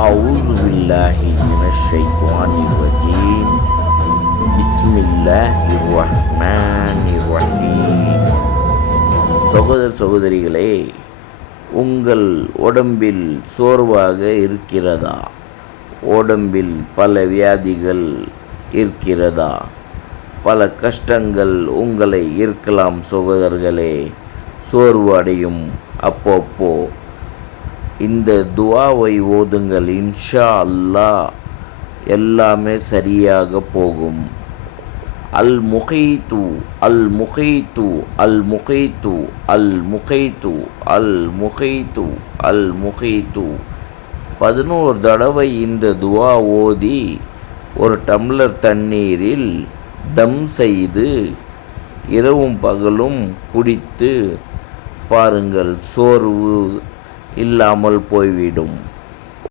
أعوذ بالله من الشيطان الرجيم بسم الله الرحمن الرحيم. சகோதரிகளே, உங்கள் உடம்பில் சோர்வாக இருக்கிறதா? உடம்பில் பல வியாதிகள் இருக்கிறதா? பல கஷ்டங்கள் உங்களை இருக்கலாம். சகோதரர்களே, சோர்வு அடையும். அப்பப்போ இந்த துஆவை ஓதுங்கள். இன்ஷா அல்லாஹ் எல்லாமே சரியாக போகும். அல் முகைத்து அல் முகைத்து அல் முகைத்து அல் முகைத்து அல் முகைத்து அல் முகைத்து 11 தடவை இந்த துஆ ஓதி ஒரு டம்ளர் தண்ணீரில் தம் செய்து இரவும் பகலும் குடித்து பாருங்கள், சோர்வு இல்லாமல் போய்விடும்.